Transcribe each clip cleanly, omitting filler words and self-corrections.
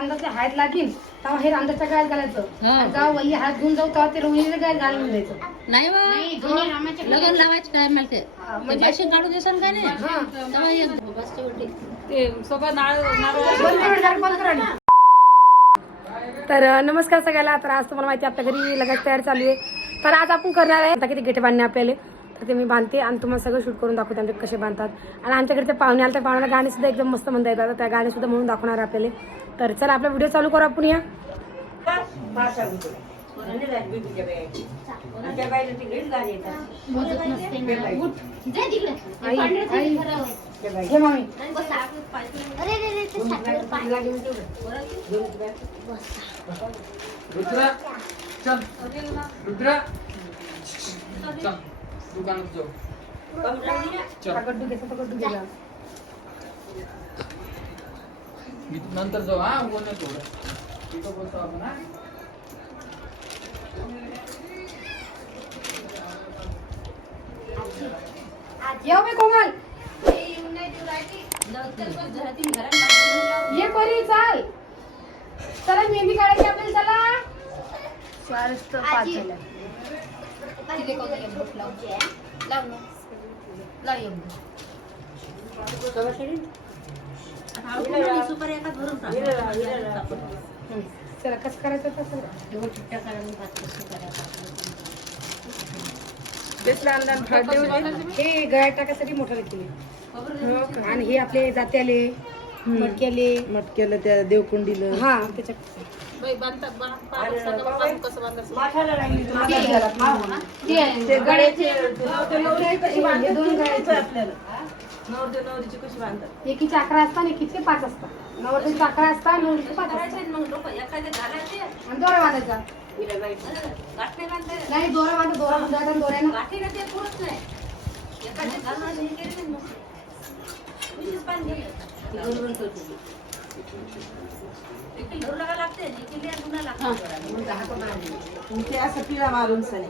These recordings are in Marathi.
रामदासचे हात लागील तेव्हा हे रामदासच्या गळ्यात घालायचं. जेव्हा वल्ली हात घेऊन जाऊ तेव्हा ते रोहिणीच्या गळ्यात घालून द्यायचं. नाही लगन लावायचं काय मला ते म्हणजे काढू देसान का नाही ते सोबत तर नमस्कार सगळ्याला. तर आज तुम्हाला माहिती आपल्या घरी लगेच तयार चालू आहे. तर आज आपण करणार आहे आता किती गेटे बांधणे आपल्याला. तर ते मी बांधते आणि तुम्हाला सगळं शूट करून दाखवते आमचे कसे बांधतात. आणि आमच्याकडे ते पाहुणे आले तर पाहुण्याला गाणे सुद्धा एकदम मस्त म्हणता येतात. त्या गाणे सुद्धा म्हणून दाखवणार आहे आपल्याला. तर चला आपला व्हिडिओ चालू करू आपण. या रुद्रा चल रुद्रा चल दुकानात जाऊ नंतर जाऊ. हा बोल ना थोडं तिथं बोलतो आपण. हा येऊ मी कोमल ये परी चाल. चला मेहंदी काढायची आपल्याला. चला 4 तर 5 झाल्या. चला कसं करायचं तसं हे गळ्यात टाकायसाठी मोठा व्यक्ती. आणि हे आपले जात्याले मटक्याले त्या देवकुंडीला. हा त्याच्यात एकीचे 11 असतात आणि एकीचे 5 असतात. 9चे 11 असतात, 9चे 5 दोरा बांधायचा. नाही दोरा बांधायचा दोऱ्यानं. असं पिळा मारून सने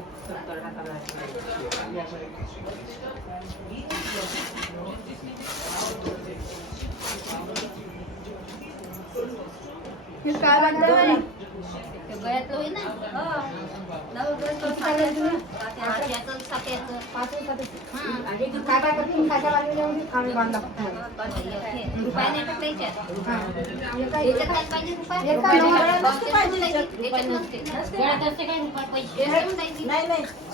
काय लागतं गळ्यातलं होईल ना.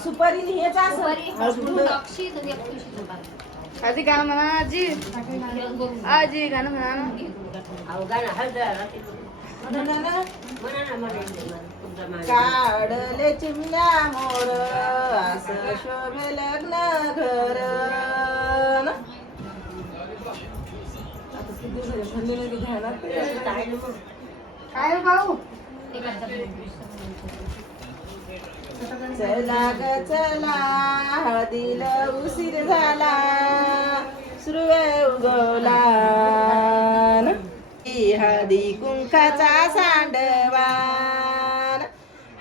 सुपारी हेच आजी गाणं म्हणा. आजी गाणं म्हणा. काढले चिमण्या मोर असं शोभे लग्न घर. काय भाऊ चला ग चला हळदीला उशीर झाला सुरवे उगवला. हळदी कुंकाचा सांडवा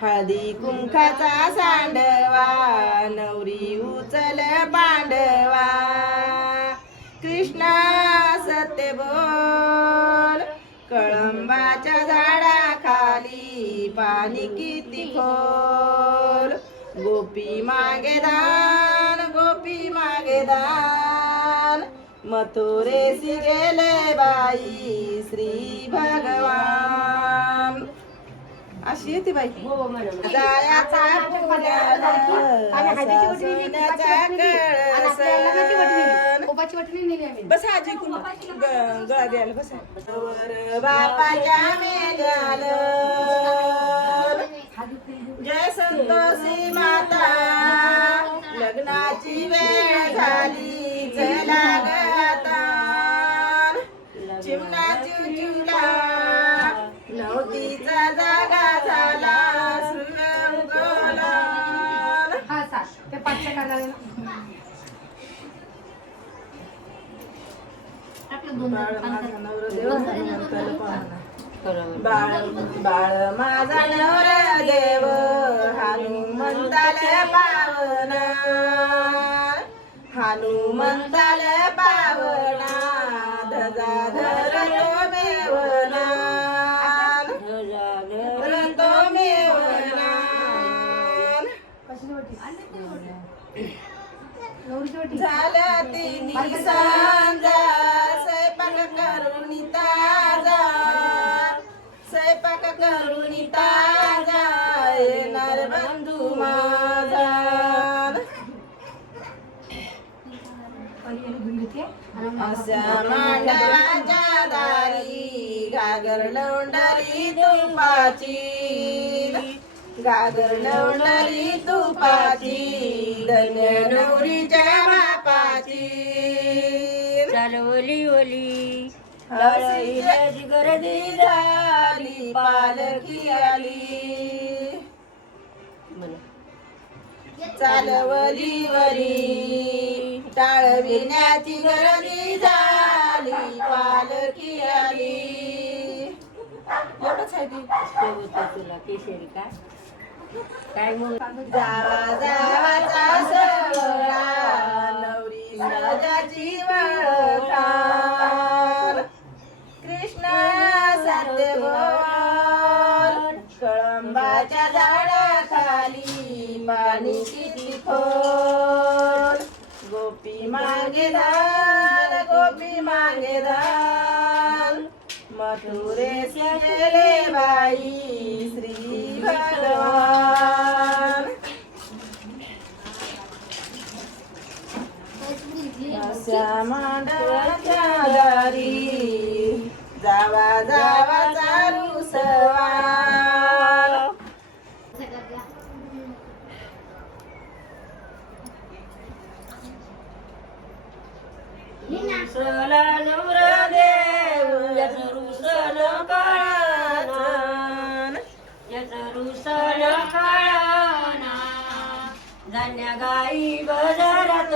हळदी कुंकाचा सांडवा नवरी उचल पांडवा. कृष्णा सत्य बोल कळंबाच्या झाडाखाली पाणी किती खोल. गोपी मागे दान मथुरेसी गेले बाई श्री भगवान. अशी येते बाई. जायाचा बस आजी गळा द्यायला बसा. बापाच्या मेघाल जय संतोषी माता लग्नाची वेळ झाली. चला गाता चिमणा चिवचिवला नवतीचा जागा झाला सूर्य उगवला. हा सात ते 5 काढावे ना. बाळ माझा नवरा देव हनुमंताला पावना हनुमंताला पावना धजा धरलो मेवना. सांजा स्वयंपाक करून ताजा स्वयंपाक करून ताजा येणार बंधू माझा अशा मांडवाच्या दारी गागर लवंडरी तुपाची गागर लवंडरी तुपाची धन्य नवरीच्या बापाची चालवली ओली हळदीची गर्दी झाली पालखी आली चालवली वरी टाळविण्याची गर्दी झाली पालखी आली एवढंच आहे ती तुला केशरी काय मग जावा जावाचा सोहळा नवरी सजाची वळखार कृष्ण सत्य बोल कळंबाच्या झाडाखाली पाणी किती खोल गोपी मागे धान मथुरेस गेले बाई श्री भगवान अशा मांडवाच्या दारी जावा जावा चालू सवार रुसला नवरदेव याचं रुसल कळना याचं रुसल कळना धान्य गाई बाजारात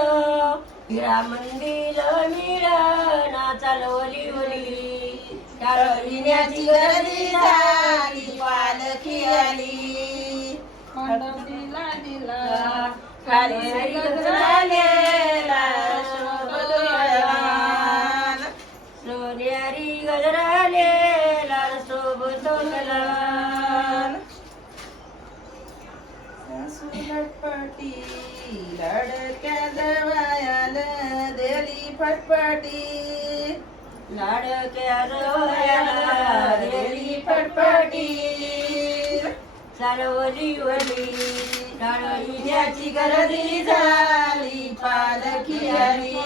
हिरा मंदिर मिळना चालवली ओली टाळविण्याची गर्दी झाली पालखी आली खाली गजरालेला शोभलोयान सोन्यारी गजरालेला सोबतोगलान फटफटी लडक्या जवयाल देली फटफटी लाडक्या रोयाला देली फटफटी चालवली ओली टाळविण्याची गर्दी झाली पालखी आली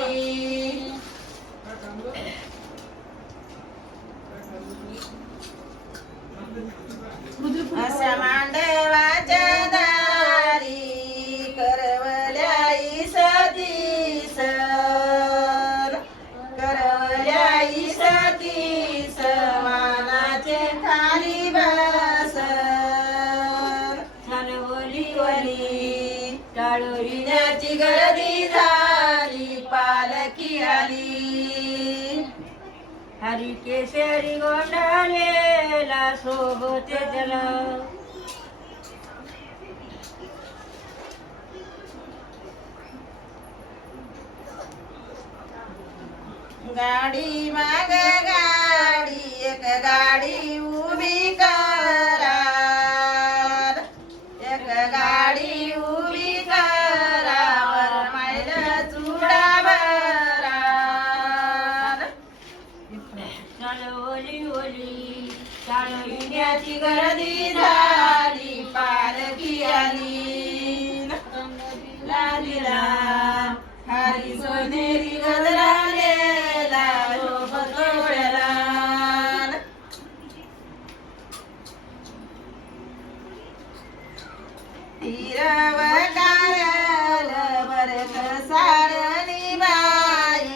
अशा मांडवाच्या दारी करवल्याई सतीस करवल्याई सतीस मानाचे खाली बस चालवली वली टाळविण्याची गर्दी झाली पालखी आली हरी केशरी गोंडालेला सोबते जला गाडी माग गाडी एक गाडी उभी करा एक गाडी उभी करावर मैल चुडा भरा चालवली ओली टाळविण्याची गर्दी झाली पालखी आली लालीला हरी सोनेरी गजरालेला शोभत डोळ्याला हिरव कारल बरक सारणी बाई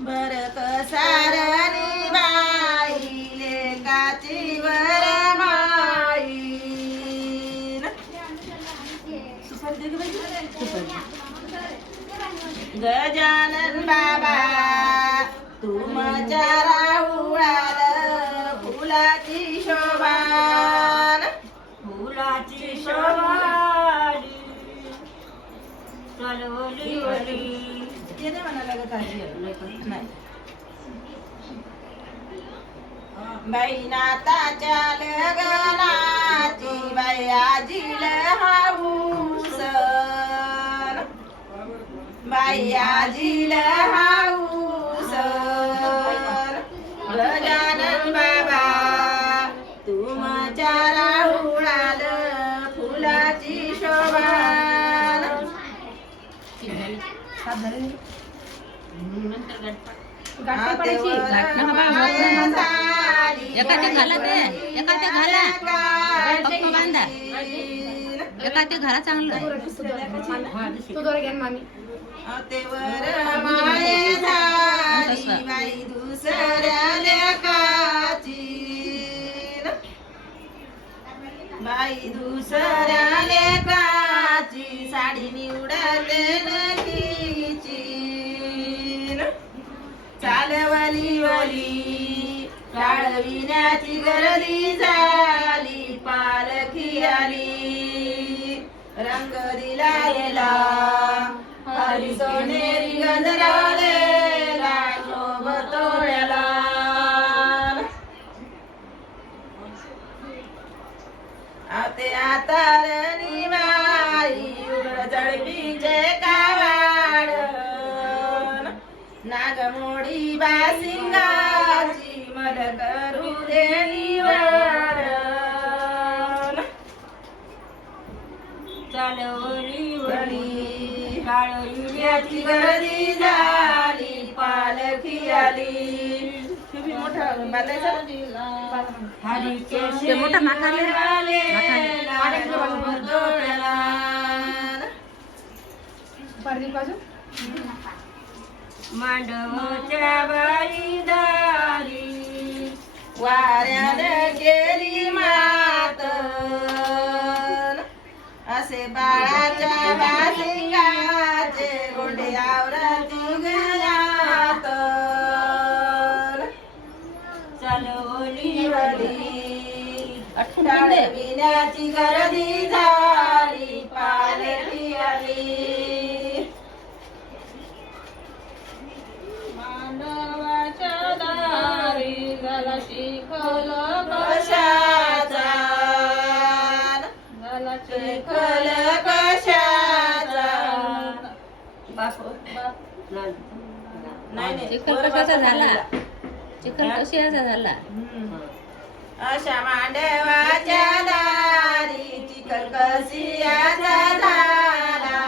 बरक सारणी बाई लेकाची वरमाई गजानन बाबा तुमच्या राहुळाल फुलाची शोभान फुलाची शोभाली चालवली ओली ते नाही म्हणायला लागत आजी नाही बाई नाताच्या लग्नाची बाई आजील हाऊस बाई आजील हाऊस गजानन बाबा तुमच्या राहुळाल फुलाची शोभा एका ते घाला फक्त बांधा एका ते घाला चांगलं तू दोरे घ्या मामी तेवर माये झाली बाई दुसऱ्या लेकाची बाई दुसऱ्या लेकाची साडी निवडते नखीची चालवली वली टाळविण्याची गर्दी झाली पालखी आली रंग दिला गेला हरी सोनेरी गजरालेला शोभतोळ्याला आते आतारणी माई उघड जळपीचे कावाड नागमोडी बासिंगाची मद करू दे निवड चालवली वळी काळविण्याची गर्दी झाली पालखी आली मोठा ते मोठा नाकाले मांडवच्या बाई दारी वाऱ्याने केली मात असे बाळाच्या बासिंगाचे गोंडे आवरती गळ्यात चालवली वली टाळविण्याची गर्दी झाली पालखी आली मानवाच्या दारी झाला शिखल कशाचा झाला शिखल कशाचा नाही चिखल कशाचा झाला चिखल कशाचा झाला अशा मांडवाच्या दारी चिखल कसियाचा झाला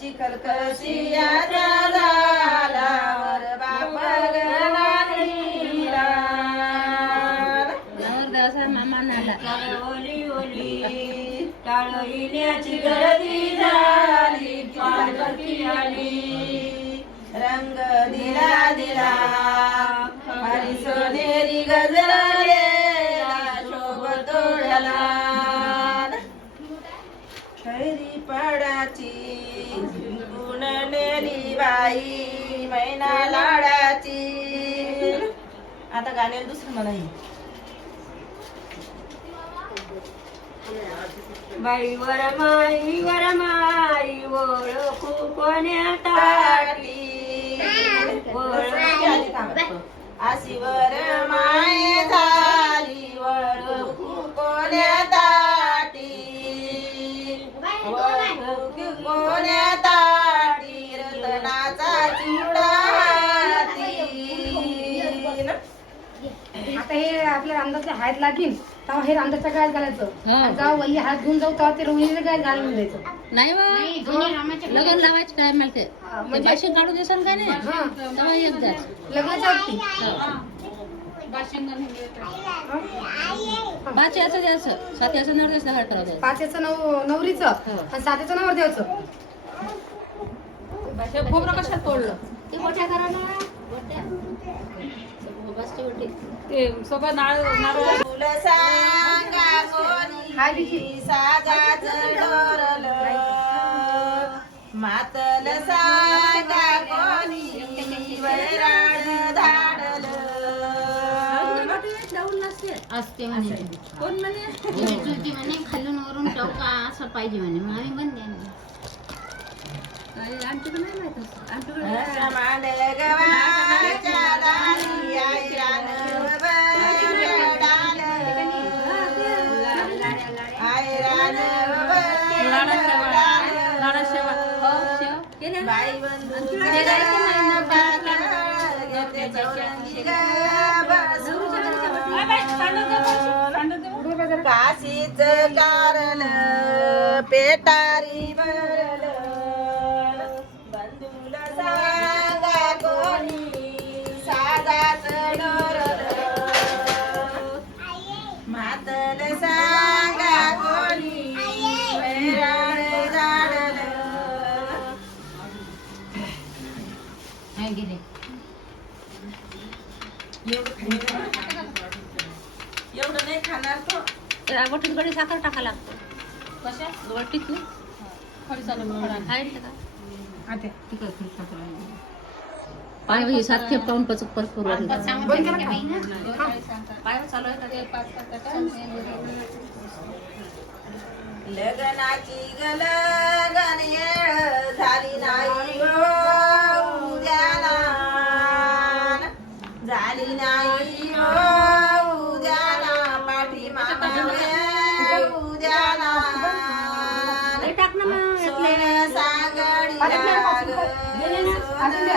चिखल कसियाचा झाला वर बाप गवानीला नवरदेवाचा मामा नाला ओली ओली टाळविण्याची गर्दी झाली पालखी आली रंग दिला दिला हरी सोनेरी गजरालेला शोभतोळ्याला खैरी पाडाची गुणलेली बाई मैना लाडाची आता गाण्याला दुसरं मला बाई वर माई ओळखू कोण्या टाकली अशी वर माय झाली ओळखू कोण्या ताटी ओळखू कोण्या ताटी रतनाचा चिवडा आता हे आपल्या रामदासचे हात लागीन तेव्हा हे रामदासच्या गळ्यात घालायचं जाऊ वल्ली हात घेऊन जाऊ तेव्हा ते रोहिणीच्या गळ्यात घालून द्यायचं नाही लग्न लावायचं काय मला ते भाषण काढू देसान काय नाही तेव्हा एकदाच लग्नाच्या वरती पाच याचं द्यायचं सात याचं नवर द्यायचं काय करावं द्यायचं 5 याचं नवरीचं आणि 7 याचं नवर द्यायचं खोबरं कशाला तोडलं ते मोठ्या करायला ते सोबत नारळ तुला सांगा कोणी सागाचं डोरलं मातल सांगा कोणी वैराण धाडलं असते म्हणे कोण म्हणे खालून वरून टोका असं पाहिजे म्हणे मग आम्ही बंद आमच्याकडे नाही माहित आमच्याकडे मांडगवाच्या दारी आयरान बरडालं आयरान बरडालं बाई बंधू घेते चौरंगी ग बसून. काशीच कारण पेटारी भरल बंधूल सांगा कोणी साधाच डोरल मातल सांगा कोणी वैराळ झाडल. एवढं नाही खाणार तो. वटीत गडी साखर टाका लागतो. कशा वटीत नाही पाय सात खेप पाहून पचक लग्नाची गलगन येळ झाली नाही उद्याला झाली नाही उद्याला पाठी मागे उद्याला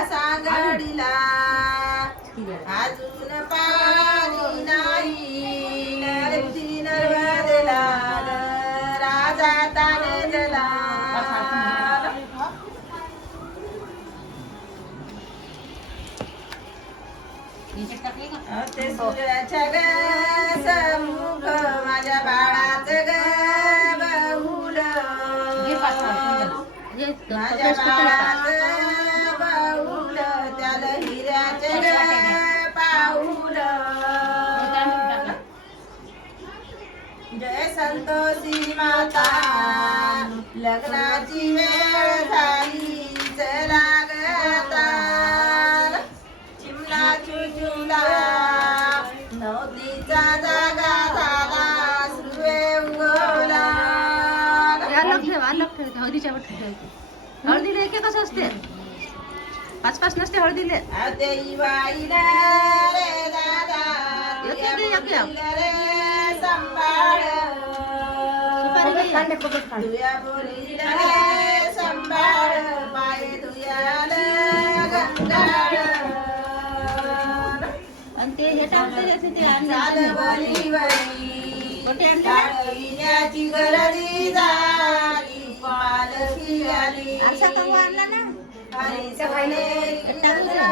सागडीला अजून पाणी नाही नरती नर्मदेला राजा तानेजला. ते सूर्याच्या ग समुख माझ्या बाळाचं ग बहुल माझ्या बाळाचं बहुल त्याला हिऱ्याचं ग पाऊल. जय संतोषी माता लग्नाची वेळ झाली चला गता चिमला चुचुला नवतीचा जागा झाला सुवे उगवला. हळदीच्या हळदीला एक कसं असते 5-5 नसते हळदीले. आते बाईला रे दादा रे संभाळ तुया बोलीला रे संभाळ पाय तुयाला गंगाळ. आणि ते हे टाकते ते सालवली काढविण्याची गरजी झाली पालखी आली आणला ना आणि सगळे इंद्राला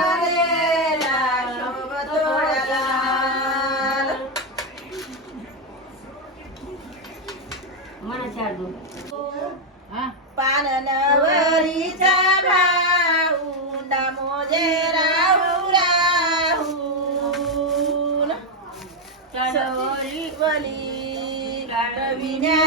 शोभतोळ्याला. पान नवरीचा भाऊ दामोजे राहू राहून सवरी वली काढविण्या